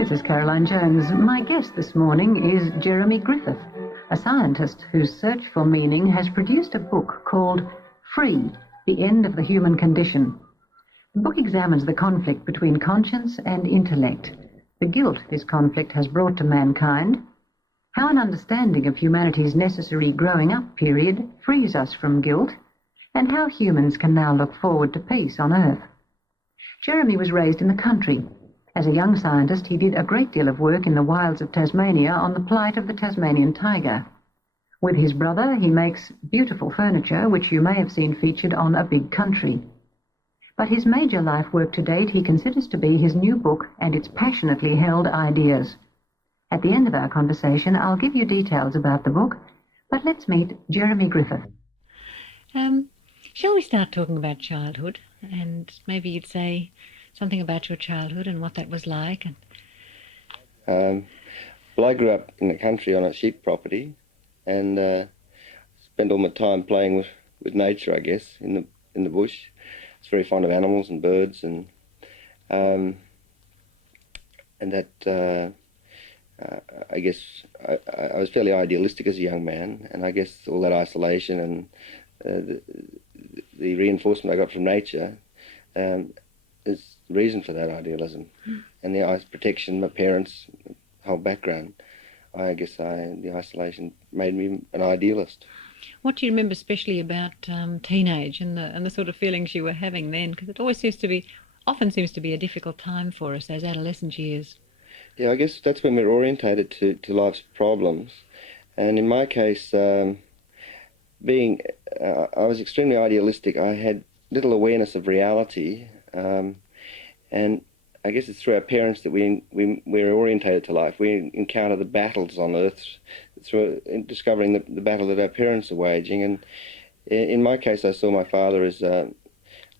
This is Caroline Jones. My guest this morning is Jeremy Griffith, a scientist whose search for meaning has produced a book called Free, The End of the Human Condition. The book examines the conflict between conscience and intellect, the guilt this conflict has brought to mankind, how an understanding of humanity's necessary growing up period frees us from guilt, and how humans can now look forward to peace on Earth. Jeremy was raised in the country. As a young scientist, he did a great deal of work in the wilds of Tasmania on the plight of the Tasmanian tiger. With his brother, he makes beautiful furniture, which you may have seen featured on A Big Country. But his major life work to date he considers to be his new book and its passionately held ideas. At the end of our conversation, I'll give you details about the book, but let's meet Jeremy Griffith. Shall we start talking about childhood? And maybe you'd say something about your childhood and what that was like. Well, I grew up in the country on a sheep property, and spent all my time playing with nature, I guess, in the bush. I was very fond of animals and birds, and that I guess I was fairly idealistic as a young man, and I guess all that isolation and the reinforcement I got from nature is the reason for that idealism. And the protection, my parents, whole background, I guess the isolation made me an idealist. What do you remember especially about teenage and the sort of feelings you were having then? Because it often seems to be a difficult time for us, those adolescent years. Yeah, I guess that's when we're orientated to life's problems. And in my case, I was extremely idealistic. I had little awareness of reality, and I guess it's through our parents that we're orientated to life. We encounter the battles on Earth through discovering the battle that our parents are waging. And in my case, I saw my father as what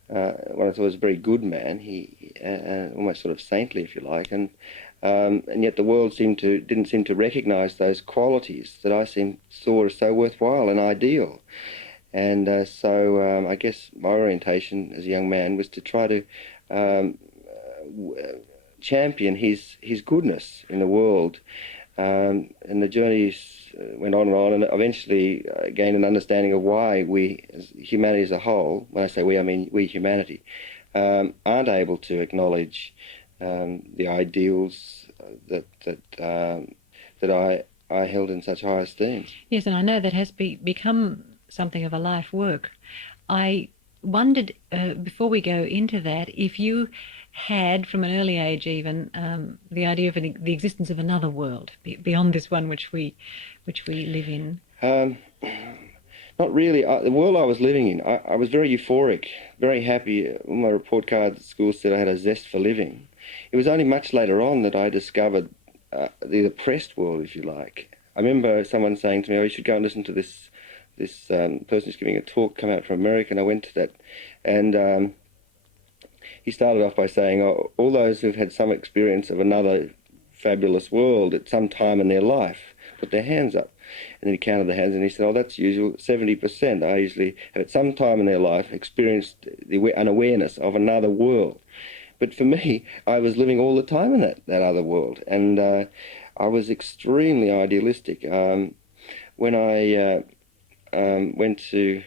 I thought was a very good man. He almost sort of saintly, if you like, and yet the world didn't seem to recognise those qualities that I saw as so worthwhile and ideal. And so I guess my orientation as a young man was to try to champion his goodness in the world. And the journeys went on, and eventually gained an understanding of why we, as humanity as a whole, when I say we, I mean we humanity, aren't able to acknowledge the ideals that I held in such high esteem. Yes, and I know that has become something of a life work. I wondered, before we go into that, if you had, from an early age even, the idea of the existence of another world beyond this one which we live in. Not really. The world I was living in, I was very euphoric, very happy. My report card at school said I had a zest for living. It was only much later on that I discovered the oppressed world, if you like. I remember someone saying to me, "Oh, you should go and listen to this person who's giving a talk, come out from America," and I went to that. And he started off by saying, "Oh, all those who've had some experience of another fabulous world at some time in their life, put their hands up." And then he counted the hands and he said, "Oh, that's usual, 70%. I usually have at some time in their life experienced an awareness of another world." But for me, I was living all the time in that other world, and I was extremely idealistic. When I went to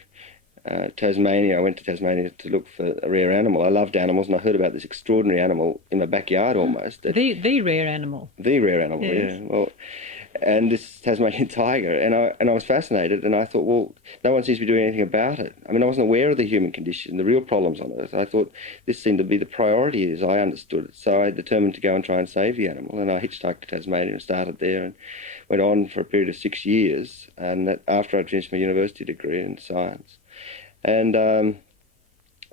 Tasmania, I went to Tasmania to look for a rare animal. I loved animals, and I heard about this extraordinary animal in my backyard almost. The rare animal. The rare animal, yes. Yeah. Well, and this Tasmanian tiger, and I was fascinated, and I thought, well, no one seems to be doing anything about it. I mean, I wasn't aware of the human condition, the real problems on Earth. I thought this seemed to be the priority as I understood it. So I determined to go and try and save the animal, and I hitchhiked to Tasmania and started there, and went on for a period of 6 years, and that after I'd finished my university degree in science. And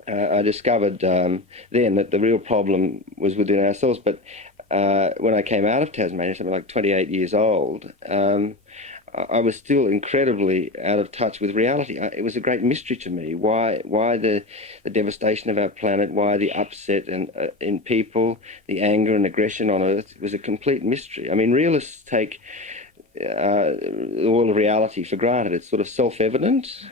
I discovered then that the real problem was within ourselves. But when I came out of Tasmania, something like 28 years old, I was still incredibly out of touch with reality. It was a great mystery to me why the devastation of our planet, why the upset in people, the anger and aggression on Earth. It was a complete mystery. I mean, realists take the world of reality for granted. It's sort of self-evident,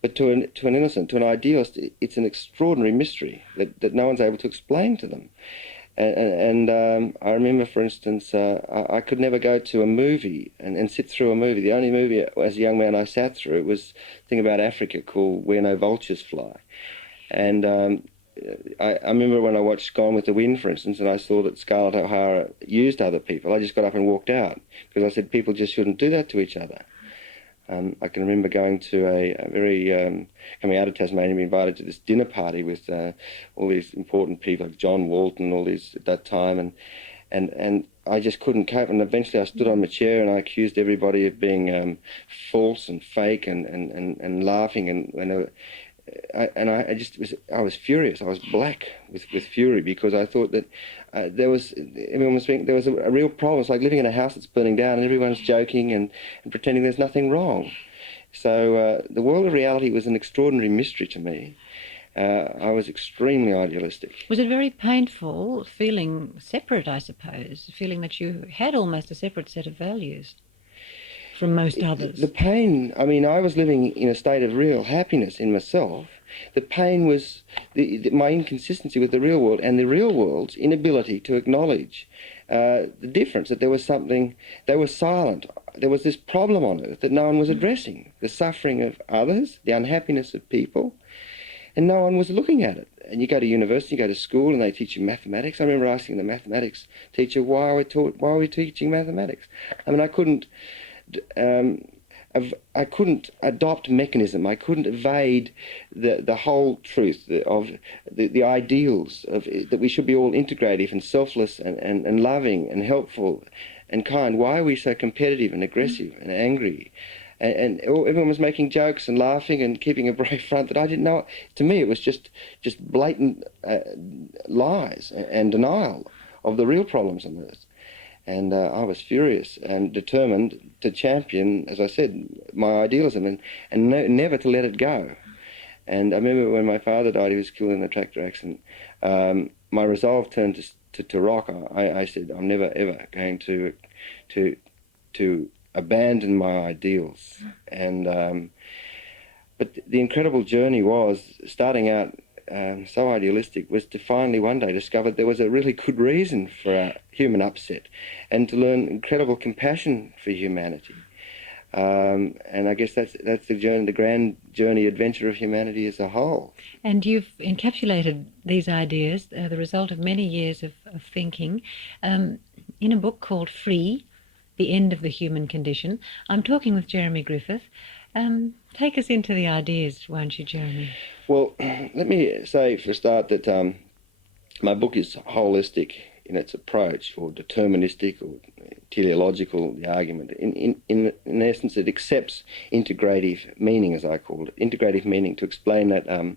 but to an innocent, to an idealist, it's an extraordinary mystery that no one's able to explain to them. And I remember, for instance, I could never go to a movie and sit through a movie. The only movie as a young man I sat through was a thing about Africa called Where No Vultures Fly. And I remember when I watched Gone with the Wind, for instance, and I saw that Scarlett O'Hara used other people, I just got up and walked out because I said people just shouldn't do that to each other. I can remember going to a very, coming out of Tasmania, being invited to this dinner party with all these important people, like John Walton, all these at that time, and I just couldn't cope. And eventually I stood on my chair and I accused everybody of being false and fake and laughing, and I was furious. I was black with fury because I thought that there was a real problem. It's like living in a house that's burning down and everyone's joking and pretending there's nothing wrong. So the world of reality was an extraordinary mystery to me. I was extremely idealistic. Was it very painful feeling separate, I suppose, feeling that you had almost a separate set of values from most others? The pain, I mean, I was living in a state of real happiness in myself. The pain was my inconsistency with the real world and the real world's inability to acknowledge the difference, that there was something, they were silent. There was this problem on earth that no one was addressing, the suffering of others, the unhappiness of people, and no one was looking at it. And you go to university, you go to school, and they teach you mathematics. I remember asking the mathematics teacher, why are we teaching mathematics? I mean, I couldn't adopt mechanism. I couldn't evade the whole truth of the ideals of that we should be all integrative and selfless and loving and helpful and kind. Why are we so competitive and aggressive and angry? And everyone was making jokes and laughing and keeping a brave front that I didn't know. To me, it was just blatant lies and denial of the real problems on earth. And I was furious and determined to champion, as I said, my idealism and never to let it go. And I remember when my father died, he was killed in a tractor accident, my resolve turned to rock. I said, I'm never, ever going to abandon my ideals. And but the incredible journey was, starting out so idealistic, was to finally one day discover there was a really good reason for our human upset and to learn incredible compassion for humanity. And I guess that's the journey, the grand journey adventure of humanity as a whole. And you've encapsulated these ideas, the result of many years of thinking, in a book called Free, The End of the Human Condition. I'm talking with Jeremy Griffith. Take us into the ideas, won't you, Jeremy? Well, let me say for a start that my book is holistic in its approach, or deterministic, or teleological, the argument. In essence, it accepts integrative meaning, as I call it. Integrative meaning to explain that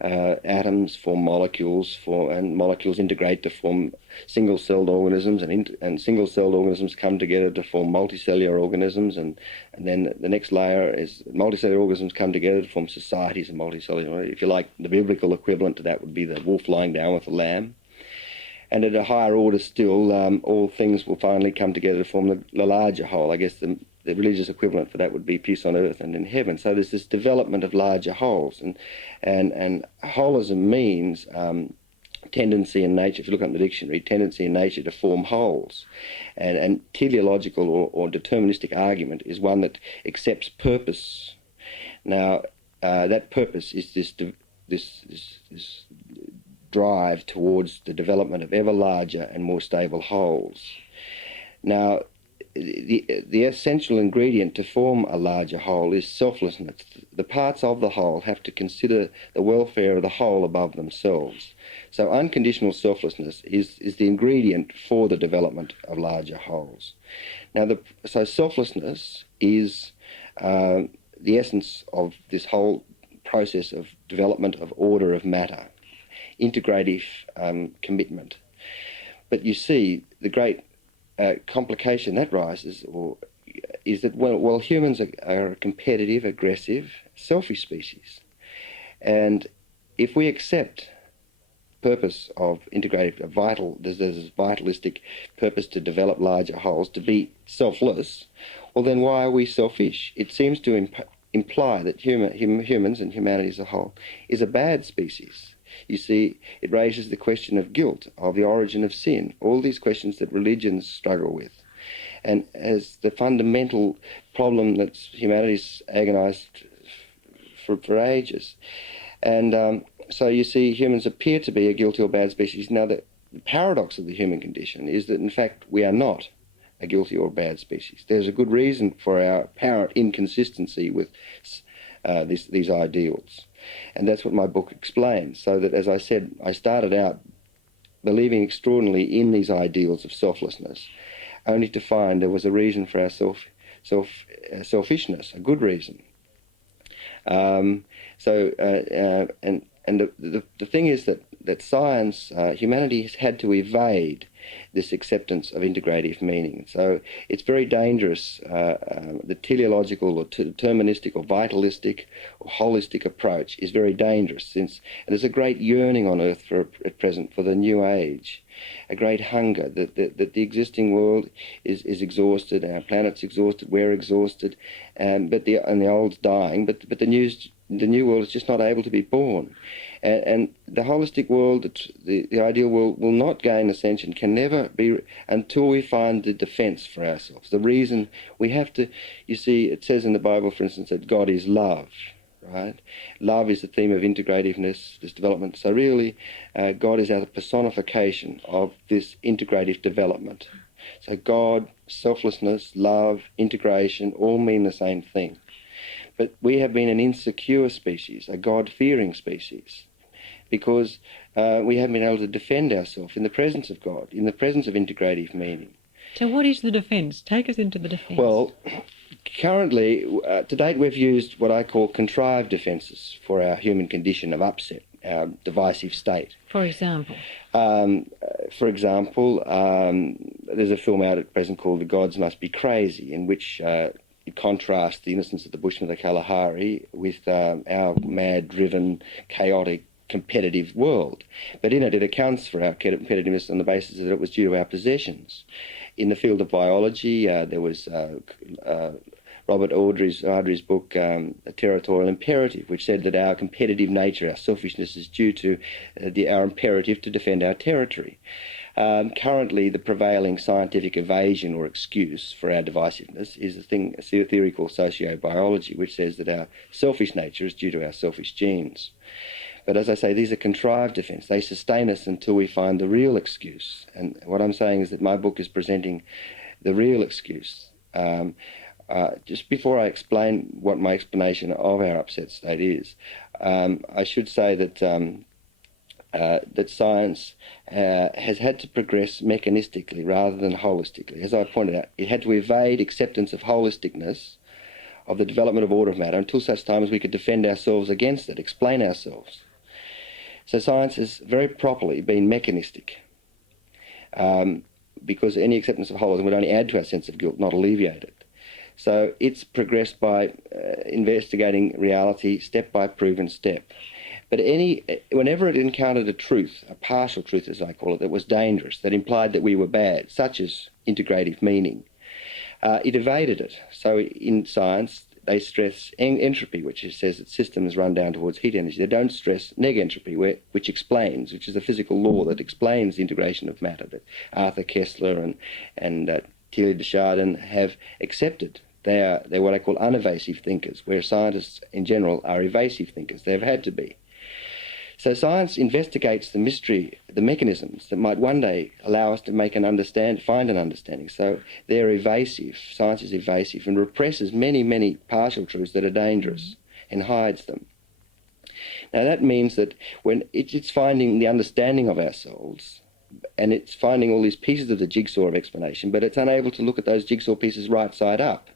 atoms form molecules, and molecules integrate to form single-celled organisms, and single-celled organisms come together to form multicellular organisms, and then the next layer is multicellular organisms come together to form societies of multicellular. If you like, the biblical equivalent to that would be the wolf lying down with the lamb. And at a higher order still, all things will finally come together to form the larger whole. I guess the religious equivalent for that would be peace on earth and in heaven. So there's this development of larger wholes, and holism means tendency in nature. If you look up in the dictionary, tendency in nature to form wholes, and teleological or deterministic argument is one that accepts purpose. Now, that purpose is this drive towards the development of ever larger and more stable wholes. Now, the essential ingredient to form a larger whole is selflessness. The parts of the whole have to consider the welfare of the whole above themselves. So unconditional selflessness is the ingredient for the development of larger wholes. Now, so selflessness is the essence of this whole process of development of order of matter, integrative commitment. But you see, the great complication that rises is that, well, humans are a competitive, aggressive, selfish species. And if we accept purpose of integrative, there's this vitalistic purpose to develop larger wholes, to be selfless, well, then why are we selfish? It seems to imply that humans and humanity as a whole is a bad species. You see, it raises the question of guilt, of the origin of sin, all these questions that religions struggle with. And as the fundamental problem that humanity's agonized for ages. And so you see, humans appear to be a guilty or bad species. Now, the paradox of the human condition is that, in fact, we are not a guilty or bad species. There's a good reason for our apparent inconsistency with these ideals. And that's what my book explains. So that, as I said, I started out believing extraordinarily in these ideals of selflessness, only to find there was a reason for our selfishness, a good reason. And the thing is that science, humanity has had to evade this acceptance of integrative meaning. So it's very dangerous. The teleological or deterministic or vitalistic or holistic approach is very dangerous, since there's a great yearning on Earth at present for the new age, a great hunger that the existing world is exhausted, our planet's exhausted, we're exhausted, but the old's dying, but the new world is just not able to be born. And the holistic world, the ideal world, will not gain ascension, can never be, until we find the defense for ourselves. The reason we have to, you see, it says in the Bible, for instance, that God is love, right? Love is the theme of integrativeness, this development. So really, God is our personification of this integrative development. So God, selflessness, love, integration, all mean the same thing. But we have been an insecure species, a God-fearing species, because we haven't been able to defend ourselves in the presence of God, in the presence of integrative meaning. So what is the defence? Take us into the defence. Well, currently, to date, we've used what I call contrived defences for our human condition of upset, our divisive state. For example? There's a film out at present called The Gods Must Be Crazy, in which it contrasts the innocence of the Bushmen of the Kalahari with our mad-driven, chaotic, competitive world. But in it accounts for our competitiveness on the basis that it was due to our possessions. In the field of biology, there was Robert Ardrey's book, A Territorial Imperative, which said that our competitive nature, our selfishness, is due to our imperative to defend our territory. Currently, the prevailing scientific evasion or excuse for our divisiveness is a theory called sociobiology, which says that our selfish nature is due to our selfish genes. But as I say, these are contrived defences. They sustain us until we find the real excuse. And what I'm saying is that my book is presenting the real excuse. Just before I explain what my explanation of our upset state is, I should say that that science has had to progress mechanistically rather than holistically. As I pointed out, it had to evade acceptance of holisticness, of the development of order of matter, until such time as we could defend ourselves against it, explain ourselves. So science has very properly been mechanistic, because any acceptance of holism would only add to our sense of guilt, not alleviate it. So it's progressed by investigating reality step by proven step. But whenever it encountered a truth, a partial truth as I call it, that was dangerous, that implied that we were bad, such as integrative meaning, it evaded it. So in science, they stress entropy, which says that systems run down towards heat energy. They don't stress negentropy, which is a physical law that explains the integration of matter, that Arthur Koestler and Thierry de Chardin have accepted. They're what I call unevasive thinkers, where scientists in general are evasive thinkers. They've had to be. So science investigates the mystery, the mechanisms that might one day allow us to find an understanding. So they're evasive. Science is evasive and represses many, many partial truths that are dangerous and hides them. Now that means that when it's finding the understanding of ourselves, and it's finding all these pieces of the jigsaw of explanation, but it's unable to look at those jigsaw pieces right side up.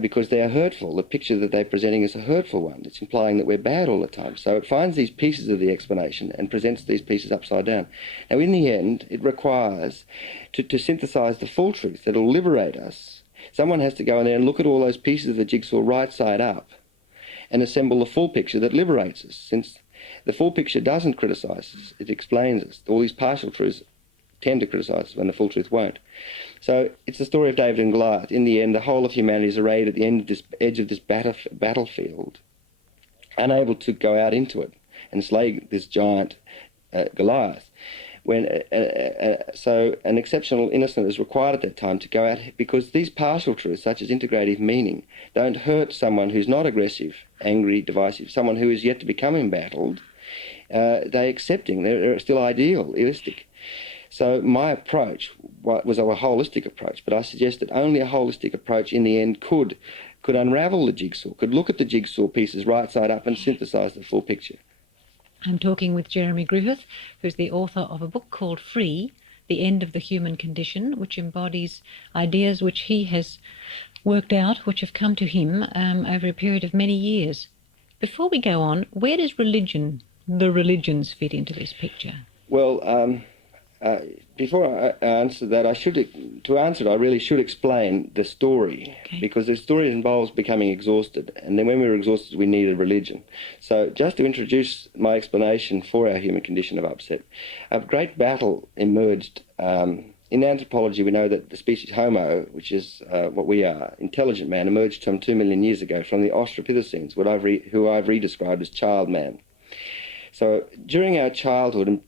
Because they are hurtful. The picture that they're presenting is a hurtful one. It's implying that we're bad all the time. So it finds these pieces of the explanation and presents these pieces upside down. Now, in the end, it requires to synthesize the full truth that will liberate us. Someone has to go in there and look at all those pieces of the jigsaw right side up and assemble the full picture that liberates us. Since the full picture doesn't criticize us, it explains us. All these partial truths tend to criticize us when the full truth won't. So it's the story of David and Goliath. In the end, the whole of humanity is arrayed at the edge of this battlefield, unable to go out into it, and slay this giant Goliath. So an exceptional innocence is required at that time to go out, because these partial truths, such as integrative meaning, don't hurt someone who's not aggressive, angry, divisive, someone who is yet to become embattled. They're accepting, they're still idealistic. So my approach was a holistic approach, but I suggest that only a holistic approach in the end could unravel the jigsaw, could look at the jigsaw pieces right side up and synthesise the full picture. I'm talking with Jeremy Griffith, who's the author of a book called Free, The End of the Human Condition, which embodies ideas which he has worked out, which have come to him over a period of many years. Before we go on, where does the religions fit into this picture? Well, before I answer that, I really should explain the story, okay, because the story involves becoming exhausted, and then when we were exhausted, we needed religion. So just to introduce my explanation for our human condition of upset, a great battle emerged. In anthropology, we know that the species Homo, which is what we are, intelligent man, emerged some 2 million years ago from the Australopithecines, who I've redescribed as child man. So during our childhood and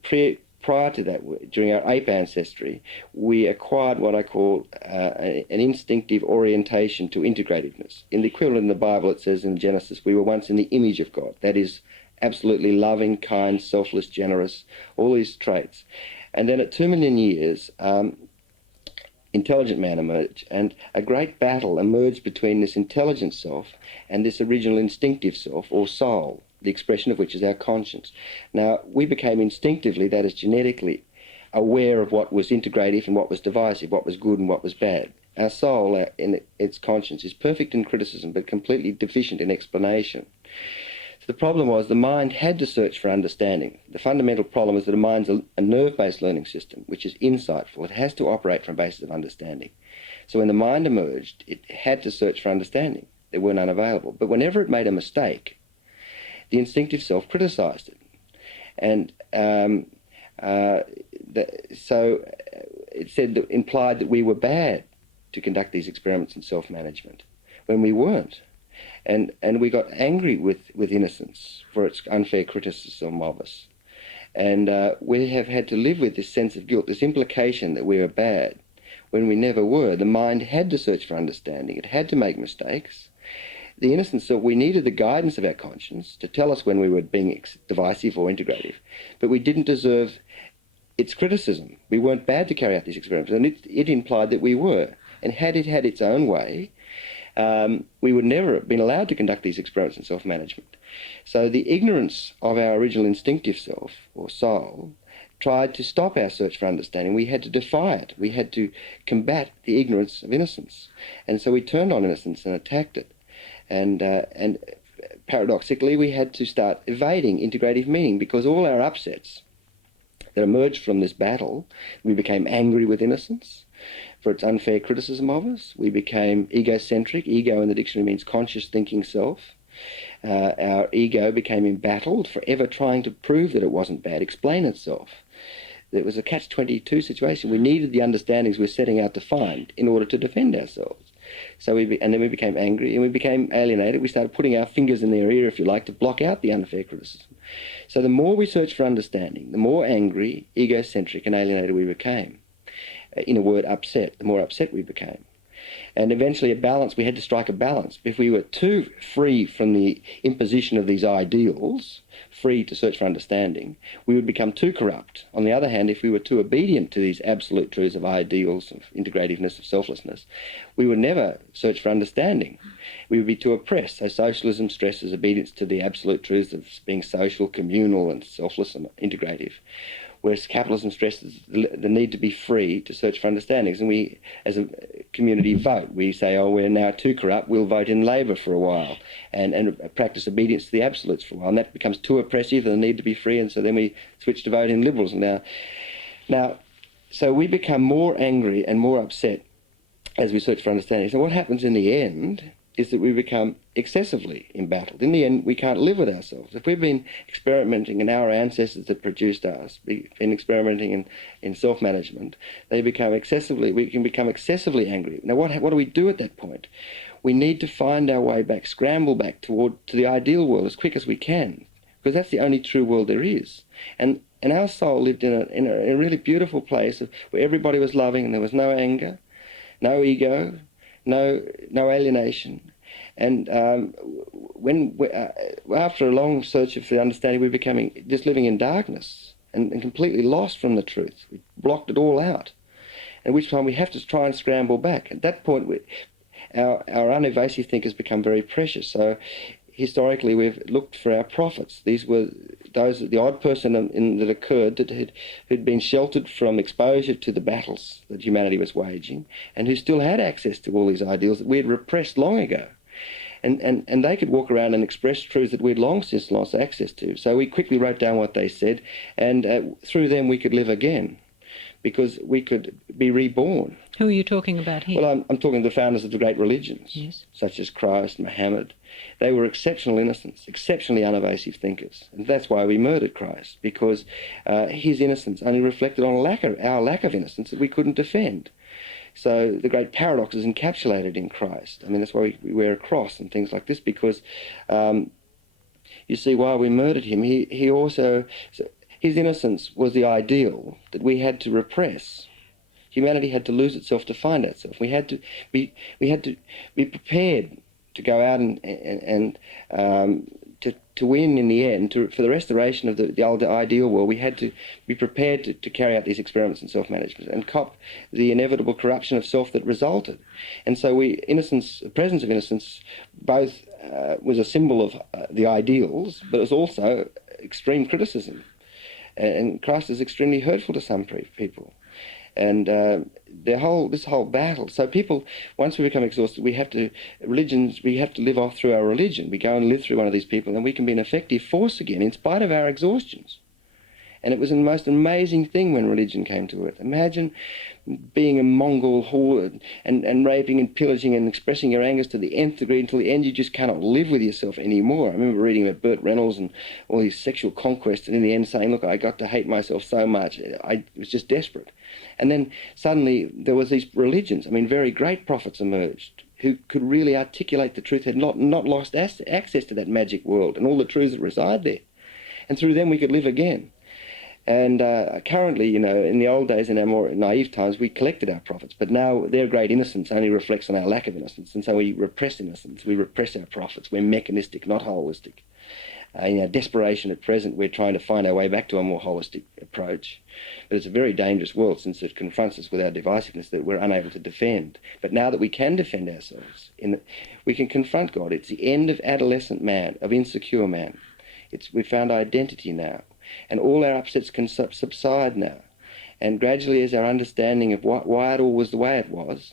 prior to that, during our ape ancestry, we acquired what I call an instinctive orientation to integrativeness. In the equivalent in the Bible, it says in Genesis, we were once in the image of God. That is, absolutely loving, kind, selfless, generous, all these traits. And then at 2 million years, intelligent man emerged, and a great battle emerged between this intelligent self and this original instinctive self, or soul, the expression of which is our conscience. Now, we became instinctively, that is genetically, aware of what was integrative and what was divisive, what was good and what was bad. Our soul, in its conscience, is perfect in criticism but completely deficient in explanation. So the problem was the mind had to search for understanding. The fundamental problem is that the mind's a nerve-based learning system, which is insightful. It has to operate from a basis of understanding. So when the mind emerged, it had to search for understanding. They weren't unavailable. But whenever it made a mistake, the instinctive self criticised it. And so it implied that we were bad to conduct these experiments in self-management, when we weren't. And we got angry with innocence for its unfair criticism of us. And we have had to live with this sense of guilt, this implication that we were bad, when we never were. The mind had to search for understanding. It had to make mistakes. The innocence self, we needed the guidance of our conscience to tell us when we were being divisive or integrative, but we didn't deserve its criticism. We weren't bad to carry out these experiments, and it implied that we were. And had it had its own way, we would never have been allowed to conduct these experiments in self-management. So the ignorance of our original instinctive self, or soul, tried to stop our search for understanding. We had to defy it. We had to combat the ignorance of innocence. And so we turned on innocence and attacked it. And paradoxically, we had to start evading integrative meaning, because all our upsets that emerged from this battle, we became angry with innocence for its unfair criticism of us. We became egocentric. Ego in the dictionary means conscious thinking self. Our ego became embattled, forever trying to prove that it wasn't bad, explain itself. It was a catch-22 situation. We needed the understandings we were setting out to find in order to defend ourselves. So and then we became angry and we became alienated. We started putting our fingers in their ear, if you like, to block out the unfair criticism. So the more we searched for understanding, the more angry, egocentric and alienated we became. In a word, upset, the more upset we became. And eventually we had to strike a balance. If we were too free from the imposition of these ideals, free to search for understanding, we would become too corrupt. On the other hand, if we were too obedient to these absolute truths of ideals, of integrativeness, of selflessness, we would never search for understanding. We would be too oppressed. So socialism stresses obedience to the absolute truths of being social, communal and selfless and integrative. Whereas capitalism stresses the need to be free to search for understandings. And we, as a community, vote. We say, oh, we're now too corrupt, we'll vote in Labor for a while and practice obedience to the absolutes for a while. And that becomes too oppressive and the need to be free, and so then we switch to vote in Liberals now. So we become more angry and more upset as we search for understanding. So what happens in the end is that we become excessively embattled. In the end, we can't live with ourselves. If we've been experimenting, and our ancestors that produced us, been experimenting in self-management, we can become excessively angry. Now, what do we do at that point? We need to find our way back, scramble back to the ideal world as quick as we can, because that's the only true world there is. And our soul lived in a really beautiful place where everybody was loving and there was no anger, no ego, no alienation. And after a long search for understanding, we became just living in darkness and completely lost from the truth. We blocked it all out. At which time we have to try and scramble back. At that point, our unevasive thinkers become very precious. So historically, we've looked for our prophets. These were the odd person that occurred who'd been sheltered from exposure to the battles that humanity was waging, and who still had access to all these ideals that we had repressed long ago. And they could walk around and express truths that we'd long since lost access to. So we quickly wrote down what they said, and through them we could live again, because we could be reborn. Who are you talking about here? Well, I'm talking to the founders of the great religions, yes, such as Christ, Muhammad. They were exceptional innocents, exceptionally unevasive thinkers. And that's why we murdered Christ, because his innocence only reflected on our lack of innocence that we couldn't defend. So the great paradox is encapsulated in Christ. I mean, that's why we wear a cross and things like this, because you see, while we murdered him, he also... his innocence was the ideal that we had to repress. Humanity had to lose itself to find itself. We had to be prepared to go out and to win in the end. For the restoration of the old ideal world, we had to be prepared to carry out these experiments in self-management and cop the inevitable corruption of self that resulted. And so the presence of innocence, both was a symbol of the ideals, but it was also extreme criticism. And Christ is extremely hurtful to some people. And this whole battle. So people, once we become exhausted, we have to live off through our religion. We go and live through one of these people, and we can be an effective force again in spite of our exhaustions. And it was the most amazing thing when religion came to earth. Imagine being a Mongol horde and raping and pillaging and expressing your angers to the nth degree until the end you just cannot live with yourself anymore. I remember reading about Burt Reynolds and all these sexual conquests, and in the end saying, look, I got to hate myself so much. I was just desperate. And then suddenly there was these religions. I mean, very great prophets emerged who could really articulate the truth, had not lost access to that magic world and all the truths that reside there. And through them we could live again. And currently, in the old days, in our more naive times, we collected our prophets, but now their great innocence only reflects on our lack of innocence, and so we repress innocence, we repress our prophets, we're mechanistic, not holistic. In our desperation at present, we're trying to find our way back to a more holistic approach. But it's a very dangerous world, since it confronts us with our divisiveness that we're unable to defend. But now that we can defend ourselves, we can confront God. It's the end of adolescent man, of insecure man. We've found identity now. And all our upsets can subside now. And gradually, as our understanding of why it all was the way it was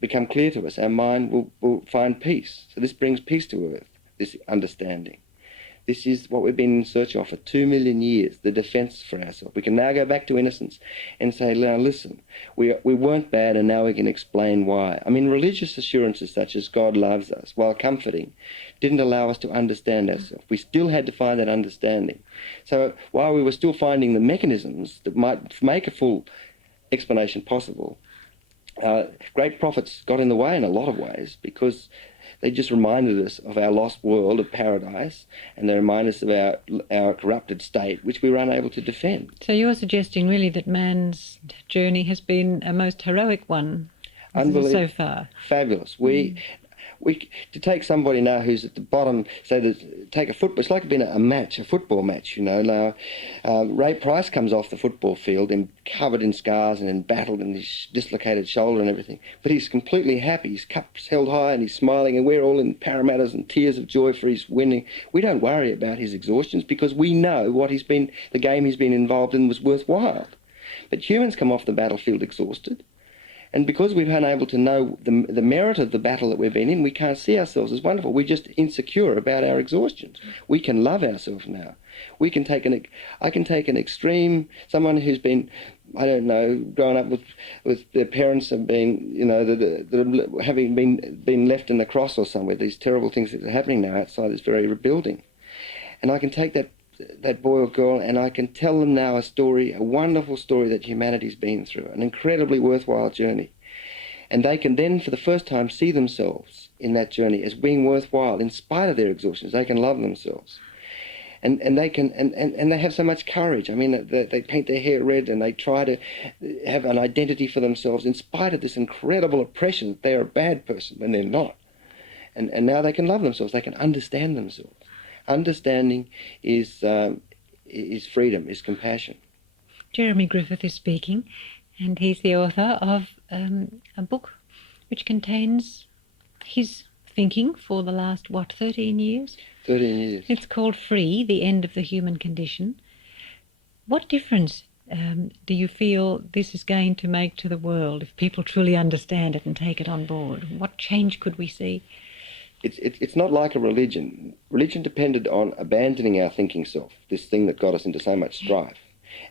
become clear to us, our mind will find peace. So this brings peace to earth, this understanding. This is what we've been in search of for 2 million years, the defense for ourselves. We can now go back to innocence and say, now listen, we weren't bad and now we can explain why. I mean, religious assurances such as God loves us, while comforting, didn't allow us to understand ourselves. We still had to find that understanding. So while we were still finding the mechanisms that might make a full explanation possible, great prophets got in the way in a lot of ways, because they just reminded us of our lost world of paradise, and they remind us of our corrupted state, which we were unable to defend. So you're suggesting really that man's journey has been a most heroic one so far. Fabulous. To take somebody now who's at the bottom, take a football, it's like being a football match, Now, Ray Price comes off the football field and covered in scars and embattled in his dislocated shoulder and everything, but he's completely happy. His cup's held high and he's smiling, and we're all in Parramatta's and tears of joy for his winning. We don't worry about his exhaustions because we know the game he's been involved in was worthwhile. But humans come off the battlefield exhausted. And because we've been able to know the merit of the battle that we've been in, we can't see ourselves as wonderful. We're just insecure about our exhaustions. We can love ourselves now. I can take an extreme, someone who's been, grown up with their parents have been, having been left in the cross or somewhere, these terrible things that are happening now outside this very rebuilding. And I can take that boy or girl, and I can tell them now a wonderful story that humanity's been through, an incredibly worthwhile journey. And they can then, for the first time, see themselves in that journey as being worthwhile in spite of their exhaustions. They can love themselves. and they can and they have so much courage. I mean, they paint their hair red and they try to have an identity for themselves in spite of this incredible oppression that they're a bad person when they're not. And now they can love themselves. They can understand themselves. Understanding is freedom, is compassion. Jeremy Griffith is speaking, and he's the author of a book which contains his thinking for the last, 13 years? 13 years. It's called Free, the End of the Human Condition. What difference do you feel this is going to make to the world if people truly understand it and take it on board? What change could we see? It's not like a religion. Religion depended on abandoning our thinking self, this thing that got us into so much strife,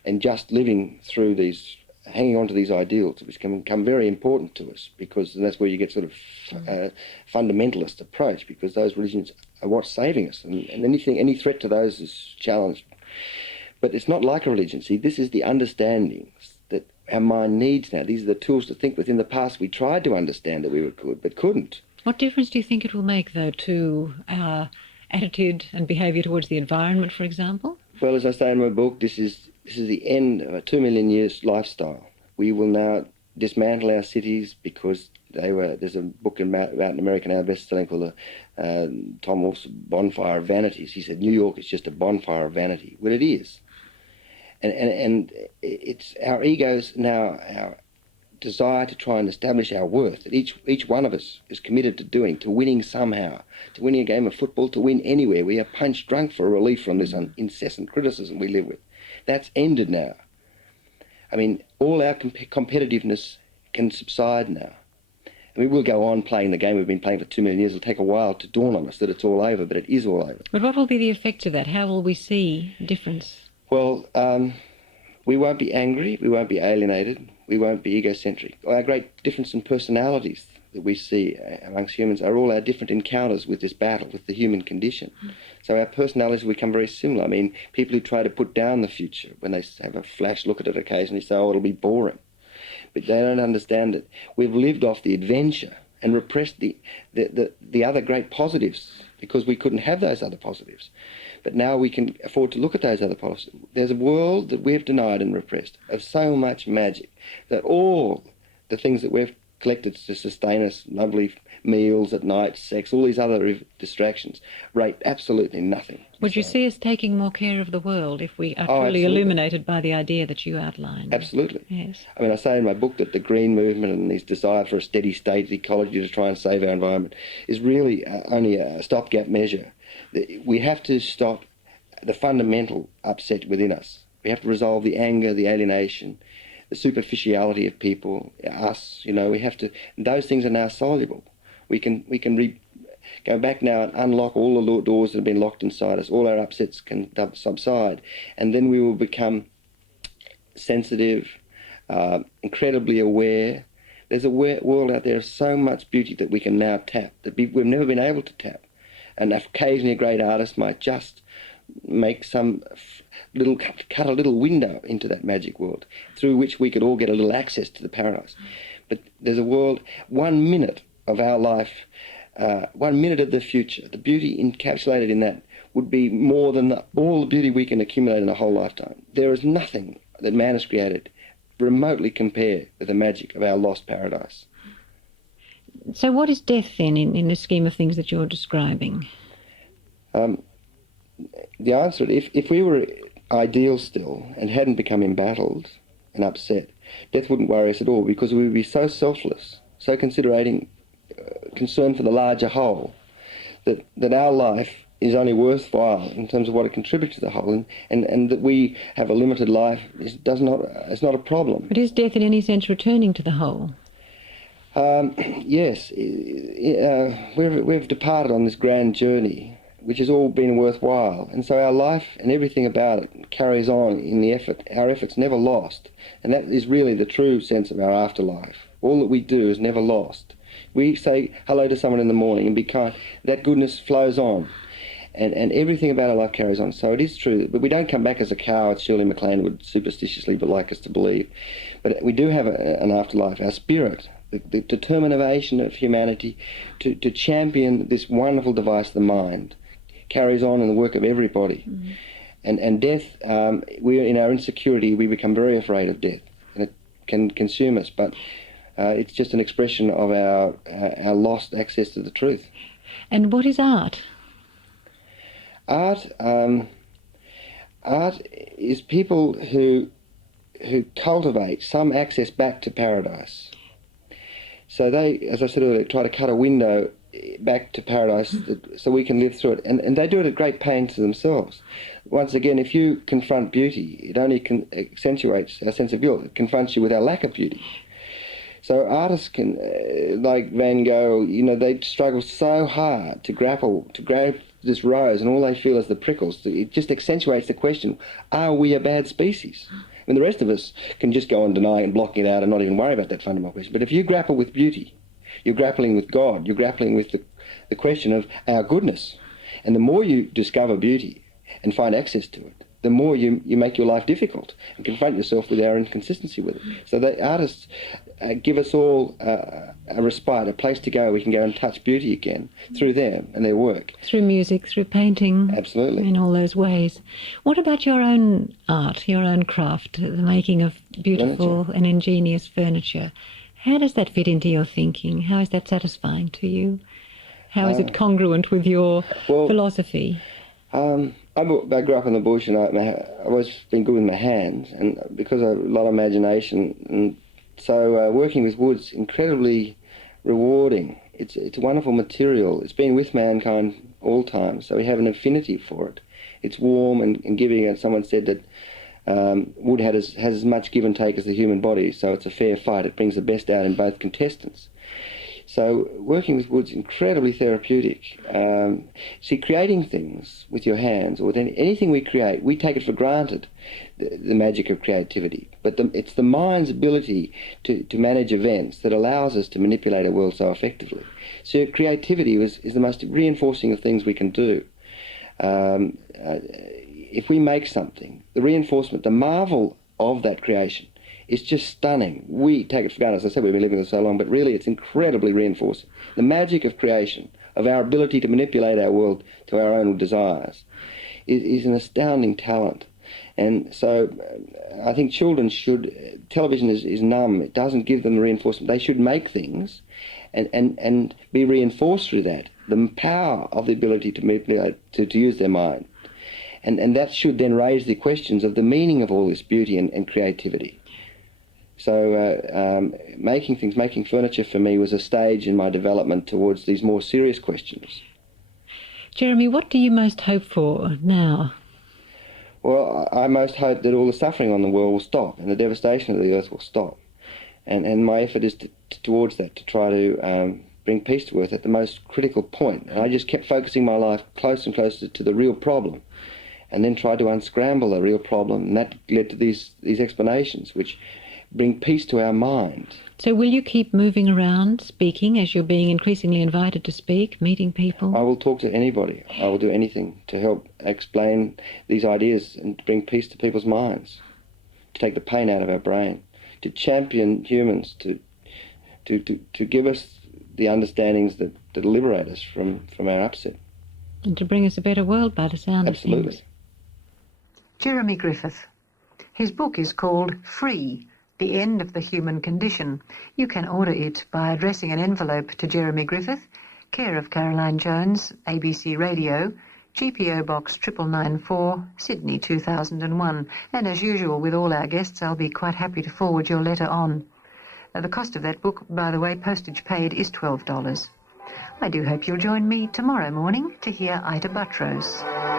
and just living through these, hanging on to these ideals, which can become very important to us, because that's where you get sort of fundamentalist approach, because those religions are what's saving us, and any threat to those is challenged. But it's not like a religion. See, this is the understandings that our mind needs now. These are the tools to think with. In the past, we tried to understand that we could, but couldn't. What difference do you think it will make, though, to our attitude and behaviour towards the environment, for example? Well, as I say in my book, this is the end of a 2 million years lifestyle. We will now dismantle our cities because there's a book about in America now, best-selling, called Tom Wolfe's Bonfire of Vanities. He said New York is just a bonfire of vanity. Well, it is. And it's our egos now, our desire to try and establish our worth, that each one of us is committed to doing, to winning somehow, to winning a game of football, to win anywhere. We are punch drunk for relief from this incessant criticism we live with. That's ended now. I mean, all our competitiveness can subside now. I mean, we'll go on playing the game we've been playing for 2 million years. It'll take a while to dawn on us that it's all over, but it is all over. But what will be the effects of that? How will we see difference? Well, we won't be angry, we won't be alienated, we won't be egocentric. Our great difference in personalities that we see amongst humans are all our different encounters with this battle, with the human condition. So our personalities become very similar. I mean, people who try to put down the future, when they have a flash look at it occasionally, say, oh, it'll be boring. But they don't understand that we've lived off the adventure and repressed the other great positives because we couldn't have those other positives. But now we can afford to look at those other positives. There's a world that we've denied and repressed of so much magic that all the things that we've collected to sustain us, lovely meals at night, sex, all these other distractions, rate absolutely nothing. Would you see us taking more care of the world if we are truly illuminated by the idea that you outlined? Absolutely. Yes. I mean, I say in my book that the green movement and this desire for a steady state ecology to try and save our environment is really only a stopgap measure. We have to stop the fundamental upset within us. We have to resolve the anger, the alienation, the superficiality of people, us, we have to, those things are now soluble. We can go back now and unlock all the doors that have been locked inside us. All our upsets can subside, and then we will become sensitive, incredibly aware. There's a world out there of so much beauty that we can now tap, that we've never been able to tap. And occasionally a great artist might just make some cut a little window into that magic world through which we could all get a little access to the paradise. But there's a world, 1 minute of our life, 1 minute of the future, the beauty encapsulated in that would be more than all the beauty we can accumulate in a whole lifetime. There is nothing that man has created remotely compare with the magic of our lost paradise. So what is death then in the scheme of things that you're describing? The answer, if we were ideal still and hadn't become embattled and upset, death wouldn't worry us at all, because we would be so selfless, so concerned for the larger whole, that our life is only worthwhile in terms of what it contributes to the whole, and that we have a limited life is not a problem. But is death in any sense returning to the whole? Yes, we've departed on this grand journey, which has all been worthwhile, and so our life and everything about it carries on in the effort. Our effort's never lost, and that is really the true sense of our afterlife. All that we do is never lost. We say hello to someone in the morning and be kind. That goodness flows on, and everything about our life carries on. So it is true, but we don't come back as a cow, as Shirley MacLaine would superstitiously like us to believe. But we do have an afterlife. Our spirit, the determination of humanity to champion this wonderful device, the mind, carries on in the work of everybody. And death, in our insecurity, we become very afraid of death, and it can consume us, but it's just an expression of our lost access to the truth. And what is art? Art is people who cultivate some access back to paradise. So they, as I said earlier, try to cut a window back to paradise so we can live through it. And they do it at great pain to themselves. Once again, if you confront beauty, it only accentuates our sense of guilt. It confronts you with our lack of beauty. So artists can, like Van Gogh, they struggle so hard to grab this rose, and all they feel is the prickles. It just accentuates the question, are we a bad species? I mean, the rest of us can just go on denying and blocking it out and not even worry about that fundamental question. But if you grapple with beauty, you're grappling with God, you're grappling with the question of our goodness. And the more you discover beauty and find access to it, the more you make your life difficult and confront yourself with our inconsistency with it. So the artists give us all a respite, a place to go. We can go and touch beauty again through them and their work. Through music, through painting. Absolutely. In all those ways. What about your own art, your own craft, the making of beautiful and ingenious furniture? How does that fit into your thinking? How is that satisfying to you? How is it congruent with your philosophy? I grew up in the bush, and I've always been good with my hands, and because I have a lot of imagination, and so working with wood's incredibly rewarding. It's a wonderful material. It's been with mankind all time, so we have an affinity for it. It's warm and giving, and someone said that wood has as much give and take as the human body, so it's a fair fight. It brings the best out in both contestants. So working with wood's incredibly therapeutic. See, creating things with your hands, or with anything we create, we take it for granted, the magic of creativity. But it's the mind's ability to manage events that allows us to manipulate our world so effectively. So creativity is the most reinforcing of things we can do. If we make something, the reinforcement, the marvel of that creation, it's just stunning. We take it for granted. As I said, we've been living with it so long, but really it's incredibly reinforcing. The magic of creation, of our ability to manipulate our world to our own desires, is an astounding talent. And so I think children television is numb. It doesn't give them the reinforcement. They should make things and be reinforced through that. The power of the ability to manipulate, to use their mind. And that should then raise the questions of the meaning of all this beauty and creativity. So making furniture for me was a stage in my development towards these more serious questions. Jeremy, what do you most hope for now? Well, I most hope that all the suffering on the world will stop and the devastation of the earth will stop. And my effort is towards that, to try to bring peace to earth at the most critical point. And I just kept focusing my life closer and closer to the real problem, and then tried to unscramble the real problem, and that led to these explanations, which bring peace to our mind. So will you keep moving around, speaking, as you're being increasingly invited to speak, meeting people? I will talk to anybody. I will do anything to help explain these ideas and bring peace to people's minds, to take the pain out of our brain, to champion humans, to give us the understandings that liberate us from our upset. And to bring us a better world by the sound of things. Absolutely. Jeremy Griffith. His book is called Free, The End of the Human Condition. You can order it by addressing an envelope to Jeremy Griffith, care of Caroline Jones, ABC Radio, GPO Box 9994, Sydney 2001. And as usual with all our guests, I'll be quite happy to forward your letter on. The cost of that book, by the way, postage paid, is $12. I do hope you'll join me tomorrow morning to hear Ita Buttrose.